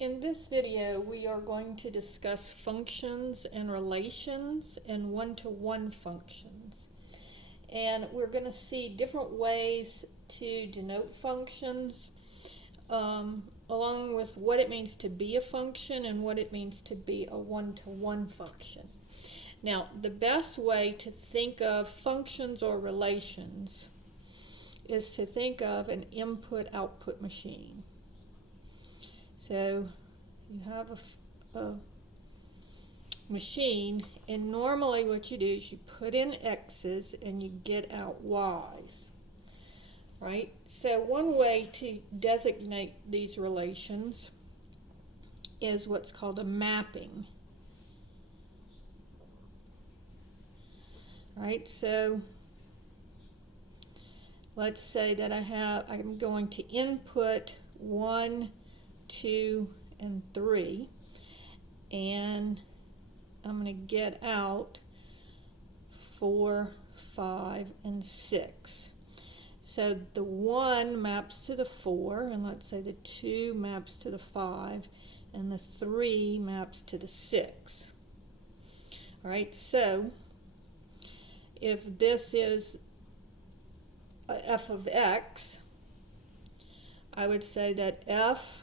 In this video, we are going to discuss functions and relations and one-to-one functions. And we're going to see different ways to denote functions, along with what it means to be a function and what it means to be a one-to-one function. Now, the best way to think of functions or relations is to think of an input-output machine. So you have a machine, and normally what you do is you put in x's and you get out y's, right? So one way to designate these relations is what's called a mapping. Right? So let's say that I'm going to input 1, 2, and 3, and I'm going to get out 4, 5, and 6. So the 1 maps to the 4, and let's say the 2 maps to the 5, and the 3 maps to the 6. All right, so if this is f of x, I would say that f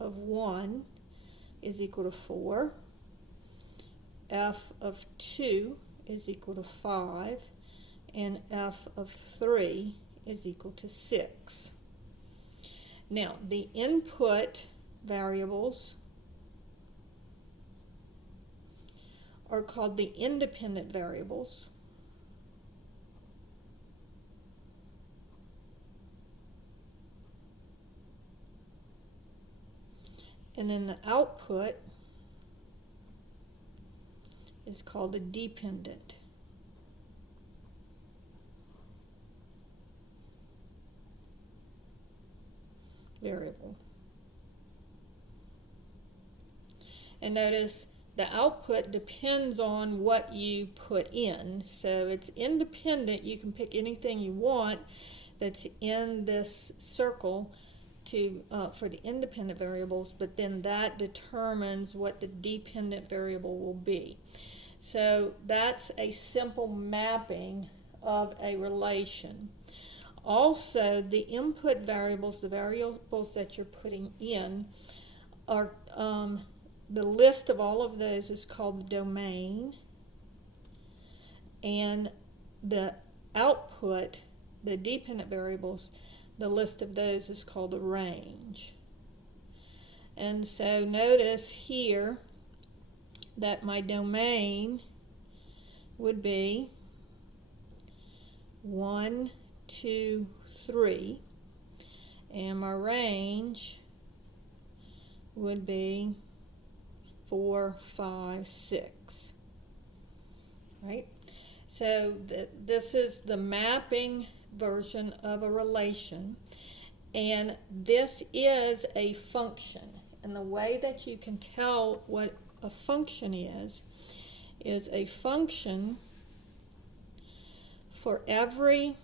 of 1 is equal to 4, f of 2 is equal to 5, and f of 3 is equal to 6. Now, the input variables are called the independent variables. And then the output is called a dependent variable. And notice the output depends on what you put in. So it's independent. You can pick anything you want that's in this circle for the independent variables, but then that determines what the dependent variable will be. So that's a simple mapping of a relation. Also, the input variables, the variables that you're putting in, are the list of all of those is called the domain, and the output, the dependent variables, the list of those is called a range. And so notice here that my domain would be 1, 2, 3, and my range would be 4, 5, 6. Right? So this is the mapping version of a relation, and this is a function. And the way that you can tell what a function is a function for every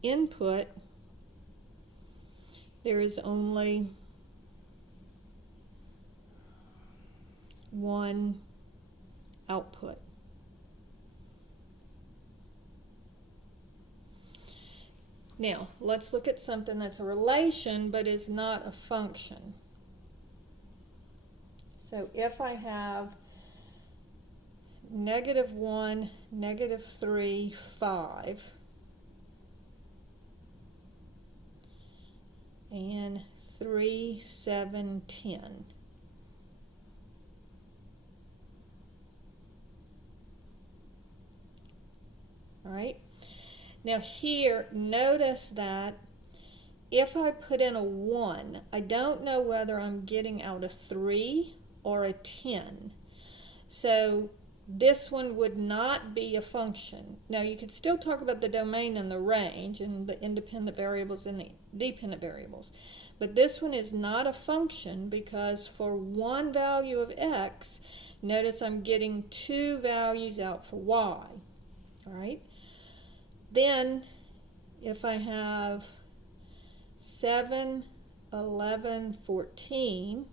input there is only one output. Now, let's look at something that's a relation but is not a function. So if I have -1, -3, 5, and 3, 7, 10. All right. Now here, notice that if I put in a 1, I don't know whether I'm getting out a 3 or a 10. So this one would not be a function. Now you could still talk about the domain and the range and the independent variables and the dependent variables. But this one is not a function because for one value of x, notice I'm getting 2 values out for y. All right. Then if I have 7, 11, 14,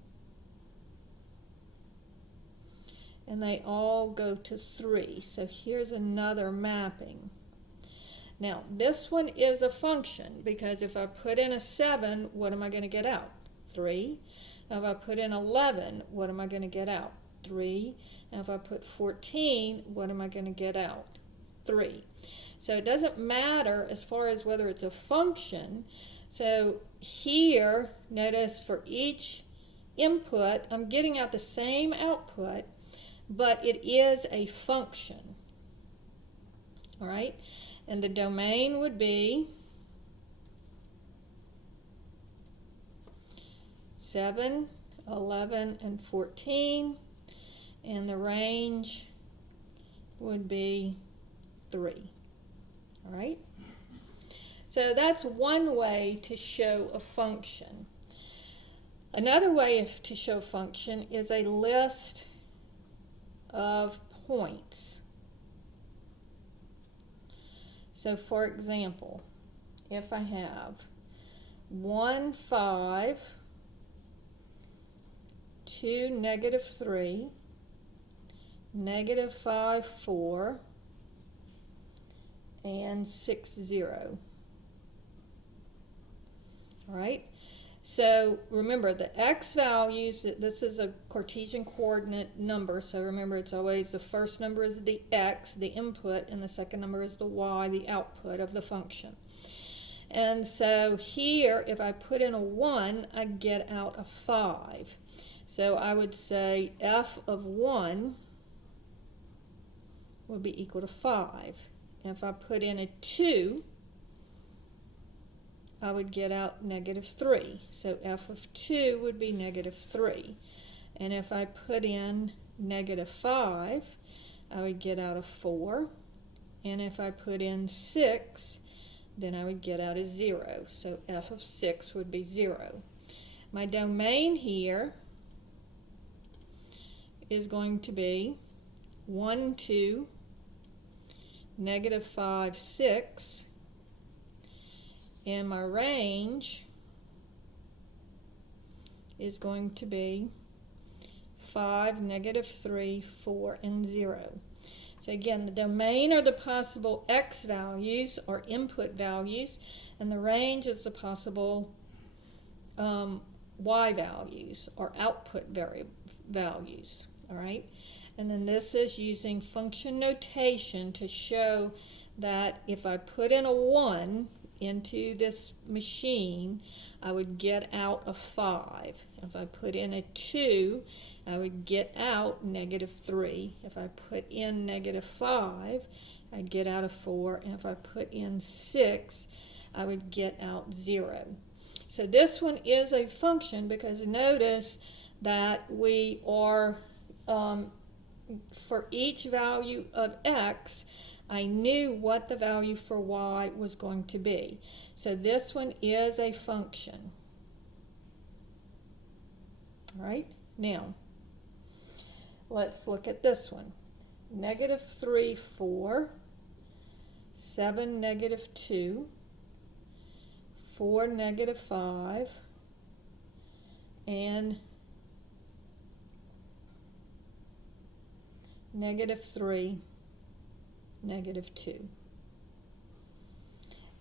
and they all go to 3. So here's another mapping. Now this one is a function, because if I put in a 7, what am I going to get out? 3. Now if I put in 11, what am I going to get out? 3. Now if I put 14, what am I going to get out? 3. So it doesn't matter as far as whether it's a function. So here, notice for each input, I'm getting out the same output, but it is a function. All right? And the domain would be 7, 11, and 14, and the range would be 3. All right? So that's one way to show a function. Another way to show a function is a list of points. So for example, if I have 1, 5, 2, negative 3, negative 5, 4, and 6, 0. All right? So remember the x values, this is a Cartesian coordinate number, so remember it's always the first number is the x, the input, and the second number is the y, the output of the function. And so here, if I put in a 1, I get out a 5. So I would say f of 1 would be equal to 5. And if I put in a 2, I would get out negative 3. So f of 2 would be negative 3. And if I put in negative 5, I would get out a 4. And if I put in 6, then I would get out a 0. So f of 6 would be 0. My domain here is going to be 1, 2, negative 5, 6. And my range is going to be 5, negative 3, 4, and 0. So again, the domain are the possible x values or input values, and the range is the possible y values or output values. All right? And then this is using function notation to show that if I put in a 1 into this machine, I would get out a 5. If I put in a 2, I would get out negative 3. If I put in negative 5, I'd get out a 4. And if I put in 6, I would get out 0. So this one is a function because notice that we are, for each value of x, I knew what the value for y was going to be. So this one is a function. All right, now let's look at this one. Negative 3, 4, 7, negative 2, 4, negative 5, and negative 3, negative 2.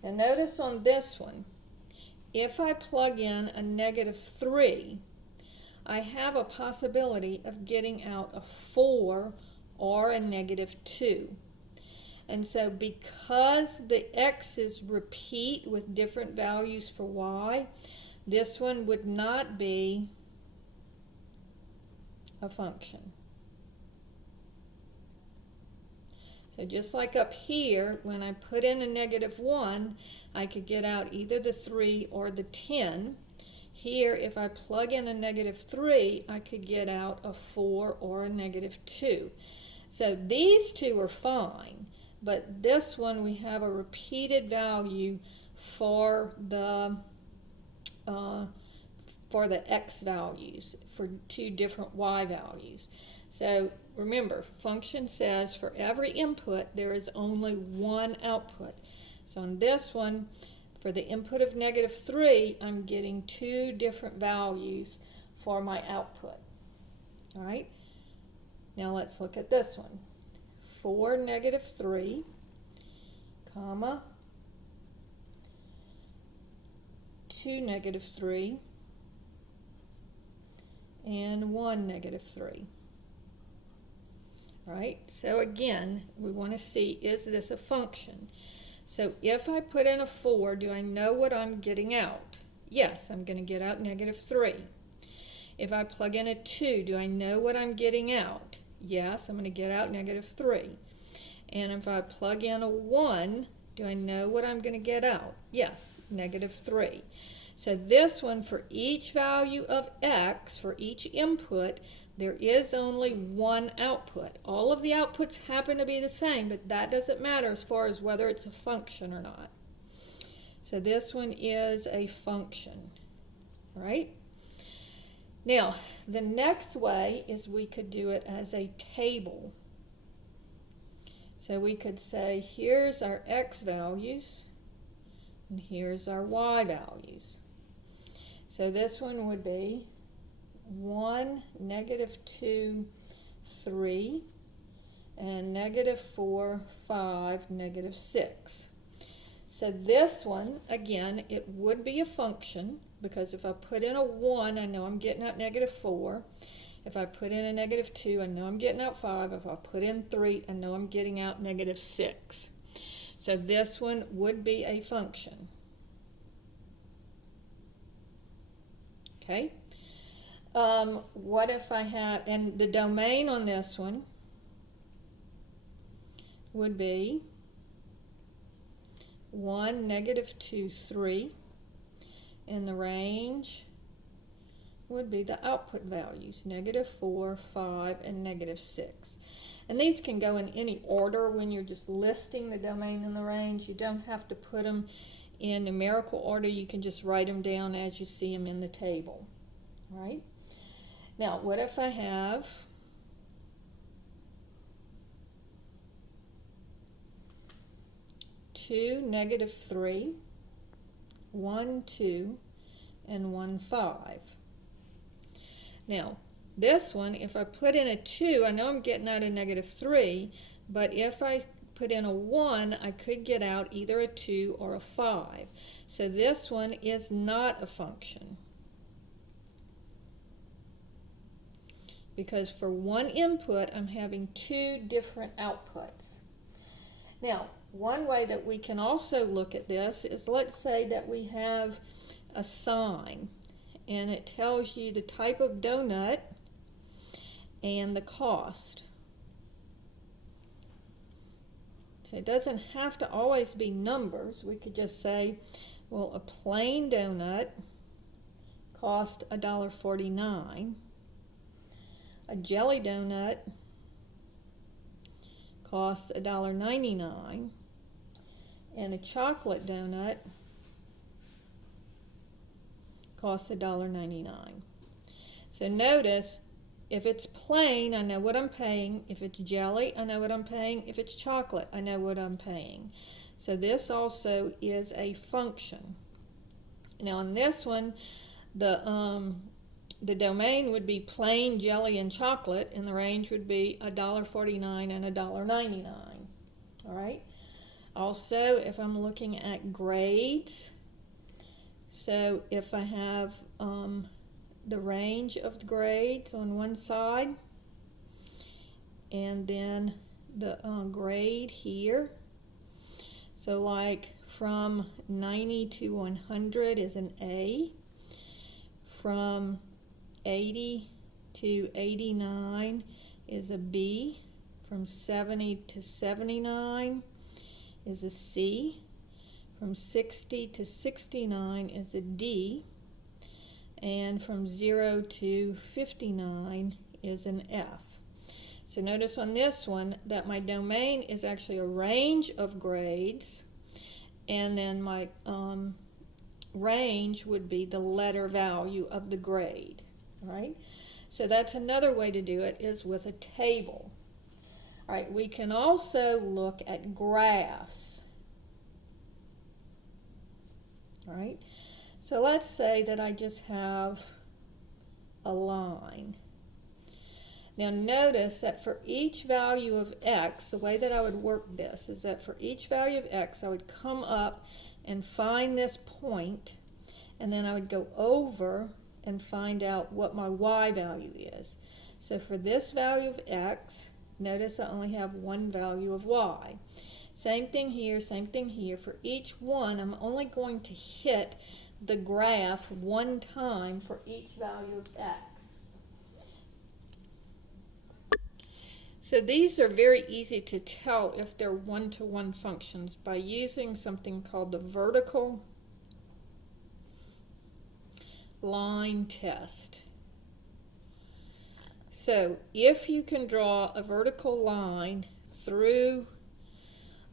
Now notice on this one, if I plug in a negative 3, I have a possibility of getting out a 4 or a negative 2. And so because the x's repeat with different values for y, this one would not be a function. So just like up here, when I put in a negative 1, I could get out either the 3 or the 10. Here, if I plug in a negative 3, I could get out a 4 or a negative 2. So these two are fine, but this one we have a repeated value for the x values, for two different y values. So remember, function says for every input there is only one output. So on this one, for the input of -3, I'm getting two different values for my output. All right, now let's look at this one. 4, -3, comma, 2, -3, and 1, -3. All right, so again, we want to see, is this a function? So if I put in a 4, do I know what I'm getting out? Yes, I'm going to get out -3. If I plug in a 2, do I know what I'm getting out? Yes, I'm going to get out -3. And if I plug in a 1, do I know what I'm going to get out? Yes, -3. So this one, for each value of x, for each input, there is only one output. All of the outputs happen to be the same, but that doesn't matter as far as whether it's a function or not. So this one is a function, right? Now, the next way is we could do it as a table. So we could say, here's our x values, and here's our y values. So this one would be 1, -2, 3, and -4, 5, -6. So this one, again, it would be a function, because if I put in a 1, I know I'm getting out -4. If I put in a -2, I know I'm getting out 5. If I put in 3, I know I'm getting out -6. So this one would be a function. Okay? What if I have, and the domain on this one would be 1, -2, 3, and the range would be the output values, -4, 5, and -6. And these can go in any order when you're just listing the domain and the range. You don't have to put them in numerical order. You can just write them down as you see them in the table. All right? Now, what if I have two, -3, 1, 2, and 1, 5. Now, this one, if I put in a 2, I know I'm getting out a -3, but if I put in a 1, I could get out either a 2 or a 5. So this one is not a function, because for one input, I'm having two different outputs. Now, one way that we can also look at this is, let's say that we have a sign, and it tells you the type of donut and the cost. So it doesn't have to always be numbers. We could just say, well, a plain donut cost $1.49. A jelly donut costs $1.99, and a chocolate donut costs $1.99. So notice, if it's plain, I know what I'm paying. If it's jelly, I know what I'm paying. If it's chocolate, I know what I'm paying. So this also is a function. Now on this one, the domain would be plain, jelly, and chocolate, and the range would be $1.49 and $1.99. All right. Also, if I'm looking at grades, so if I have the range of the grades on one side, and then the grade here, so like from 90 to 100 is an A, from 80 to 89 is a B, from 70 to 79 is a C, from 60 to 69 is a D, and from 0 to 59 is an F. So notice on this one that my domain is actually a range of grades, and then my range would be the letter value of the grade, right? So that's another way to do it, is with a table. All right, we can also look at graphs. All right, so let's say that I just have a line. Now notice that for each value of x, the way that I would work this is that for each value of x, I would come up and find this point, and then I would go over and find out what my y value is. So for this value of x, notice I only have one value of y. Same thing here, same thing here. For each one, I'm only going to hit the graph one time for each value of x. So these are very easy to tell if they're one-to-one functions by using something called the vertical line test. So if you can draw a vertical line through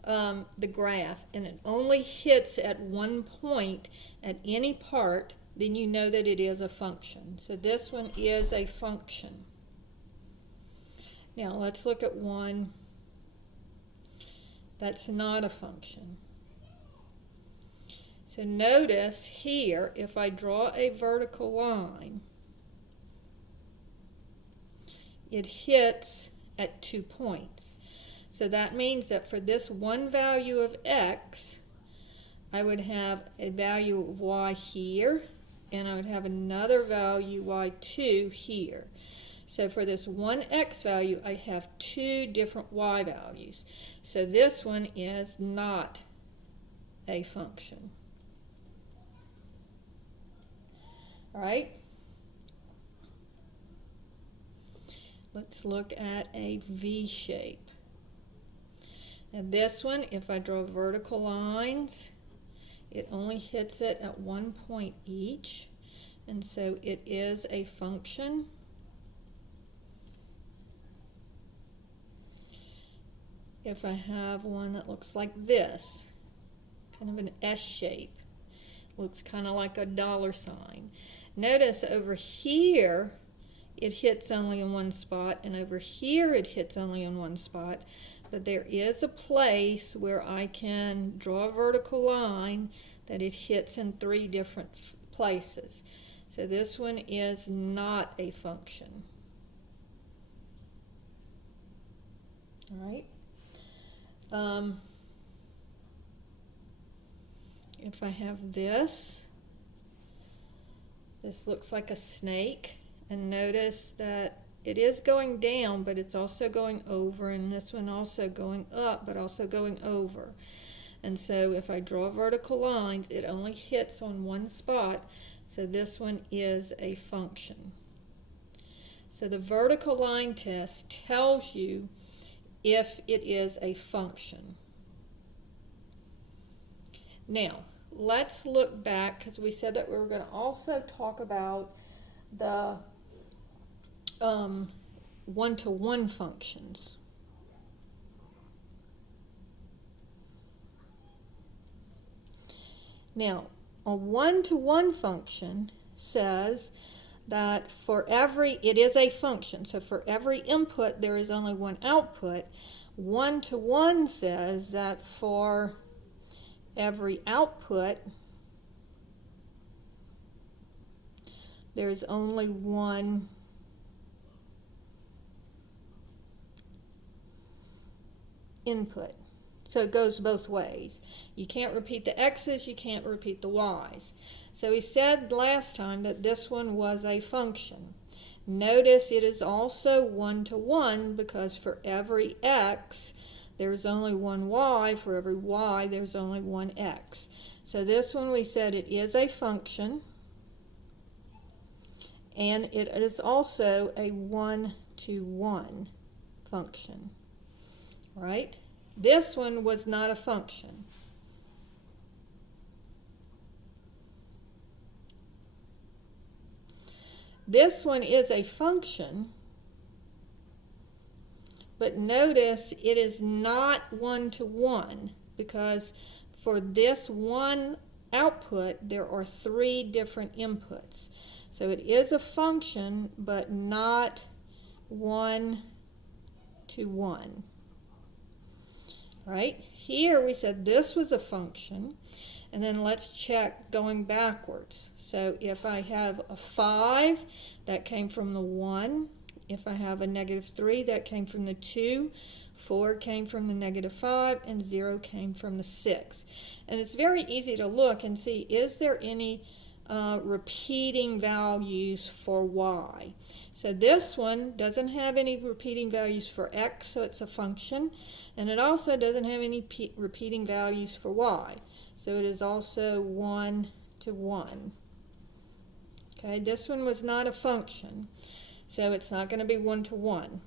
the graph and it only hits at one point at any part, then you know that it is a function. So this one is a function. Now let's look at one that's not a function. So notice here, if I draw a vertical line, it hits at 2 points. So that means that for this one value of x, I would have a value of y here, and I would have another value y2 here. So for this one x value, I have two different y values. So this one is not a function. All right? Let's look at a V shape. Now this one, if I draw vertical lines, it only hits it at 1 point each, and so it is a function. If I have one that looks like this, kind of an S shape, looks kind of like a dollar sign. Notice over here it hits only in one spot, and over here it hits only in one spot, but there is a place where I can draw a vertical line that it hits in three different places. So this one is not a function. All right. If I have this looks like a snake, and notice that it is going down, but it's also going over, and this one also going up, but also going over. And so if I draw vertical lines, it only hits on one spot, so this one is a function. So the vertical line test tells you if it is a function. Now, let's look back, because we said that we were going to also talk about the one-to-one functions. Now, a one-to-one function says that it is a function, so for every input there is only one output. One-to-one says that for every output there's only one input. So it goes both ways. You can't repeat the x's, you can't repeat the y's. So we said last time that this one was a function. Notice it is also one-to-one because for every x there's only one y, for every y there's only one x. So this one we said it is a function, and it is also a one-to-one function. Right? This one was not a function. This one is a function, but notice it is not one-to-one because for this one output there are three different inputs. So it is a function, but not one-to-one. Right? Here we said this was a function, And then let's check going backwards. So if I have a 5, that came from the 1. If I have a -3, that came from the 2. 4 came from the -5, and 0 came from the 6. And it's very easy to look and see, is there any repeating values for y? So this one doesn't have any repeating values for x, so it's a function. And it also doesn't have any repeating values for y. So it is also 1 to 1. Okay, this one was not a function, so it's not going to be 1 to 1.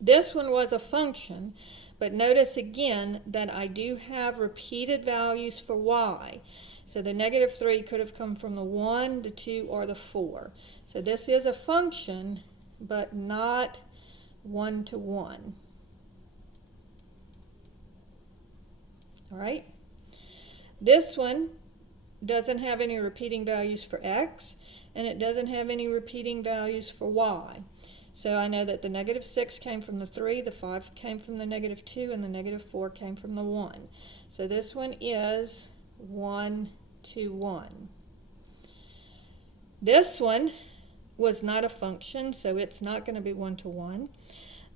This one was a function, but notice again that I do have repeated values for y. So the -3 could have come from the 1, the 2, or the 4. So this is a function, but not 1 to 1. All right? This one doesn't have any repeating values for x, and it doesn't have any repeating values for y. So I know that the -6 came from the 3, the 5 came from the -2, and the -4 came from the 1. So this one is 1 to 1. This one was not a function, so it's not going to be 1 to 1.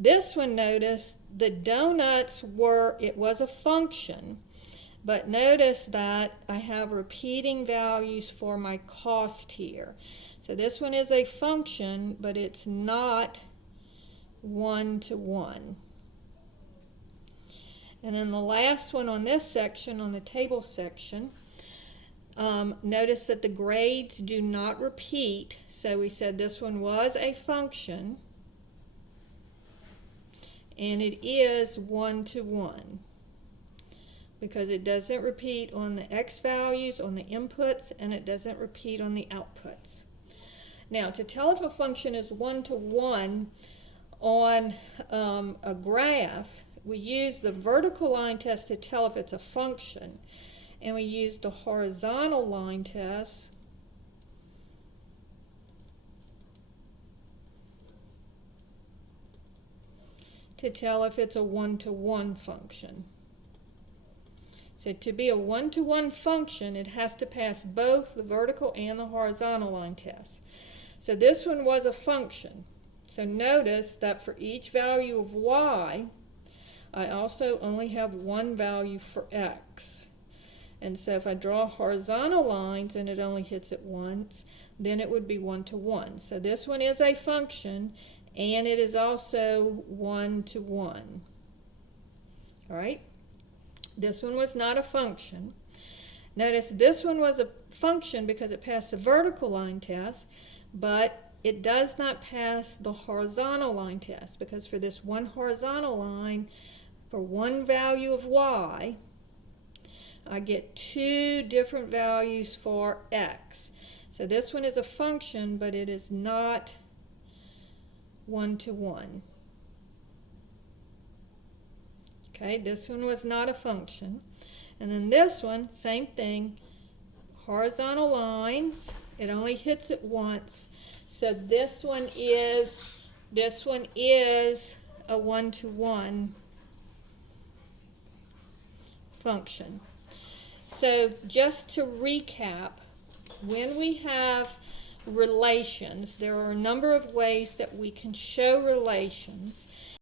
This one, notice the donuts it was a function, but notice that I have repeating values for my cost here. So this one is a function, but it's not 1 to 1. And then the last one on this section, on the table section, notice that the grades do not repeat. So we said this one was a function, and it is 1 to 1. Because it doesn't repeat on the x values, on the inputs, and it doesn't repeat on the outputs. Now, to tell if a function is 1 to 1 on a graph, we use the vertical line test to tell if it's a function, and we use the horizontal line test to tell if it's a 1 to 1 function. So to be a 1 to 1 function, it has to pass both the vertical and the horizontal line tests. So this one was a function. So notice that for each value of y, I also only have one value for x. And so if I draw horizontal lines and it only hits it once, then it would be 1 to 1. So this one is a function, and it is also 1 to 1. All right? This one was not a function. Notice this one was a function because it passed the vertical line test, but it does not pass the horizontal line test, because for this one horizontal line, for one value of y, I get 2 different values for x. So this one is a function, but it is not 1 to 1. Okay, this one was not a function. And then this one, same thing, horizontal lines, it only hits it once. So this one is a 1 to 1 function. So just to recap, when we have relations, there are a number of ways that we can show relations.